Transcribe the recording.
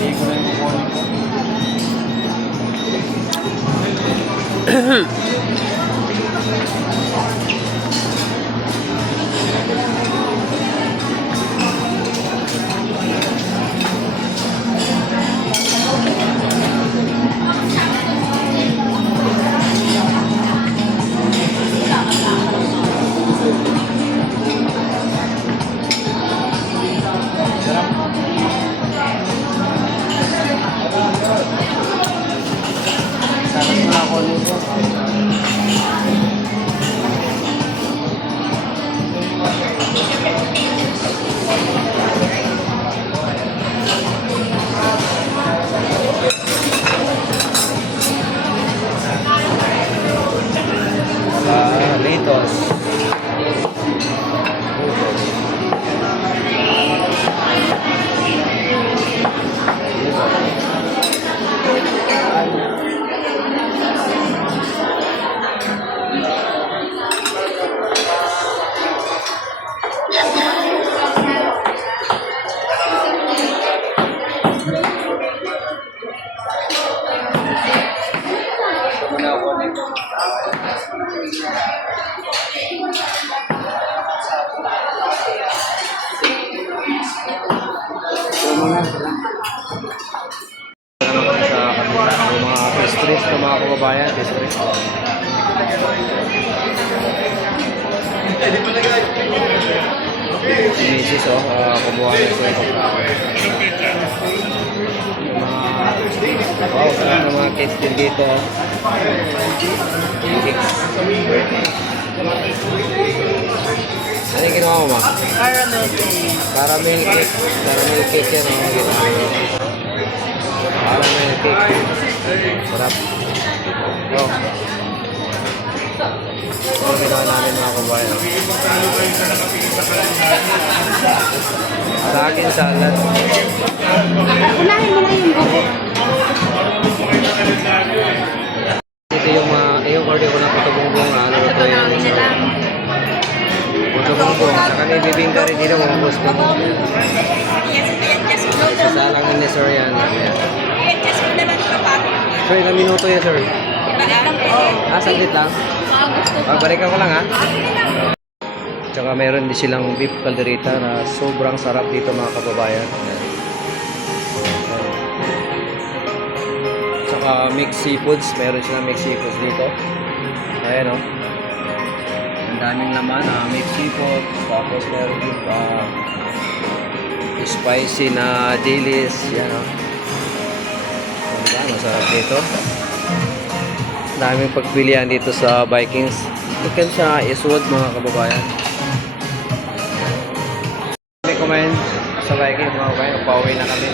Hindi ko na yung kukunin ko. Pastries na mga kababayan, pastries. Misis, kumuha na siya. Mga cakes din dito. Cakes. Ano yung ginawa mo, ma? Caramel cake. Caramel cake. Caramel cake yan. Caramel cake. Sarap. Ito ginawa namin mga kabayan. Sa akin, salad. Unahin mo lang yung buko. Ito yung order ko na puto-bongbong. Ano ito yung puto-bongbong. Saka may bibingka rin dito mga gusto mo. Sasalang ni Sir yan. Sir, ilang minuto yan, sir? Saglit lang. Pagbalikan ko lang, ha? Tsaka mayroon din silang beef caldereta na sobrang sarap dito mga kababayan. Tsaka mixed seafoods. Mayroon silang mixed seafoods dito. Ayan, o. Ang daming laman, mixed seafood. Tapos mayroon din spicy na dilis. Yan, o. Masarap dito. Daming pagpilian dito sa Vikings. Ikan sa Eastwood mga kababayan. May kumain sa Vikings mga kababayan. Pauwi na kami.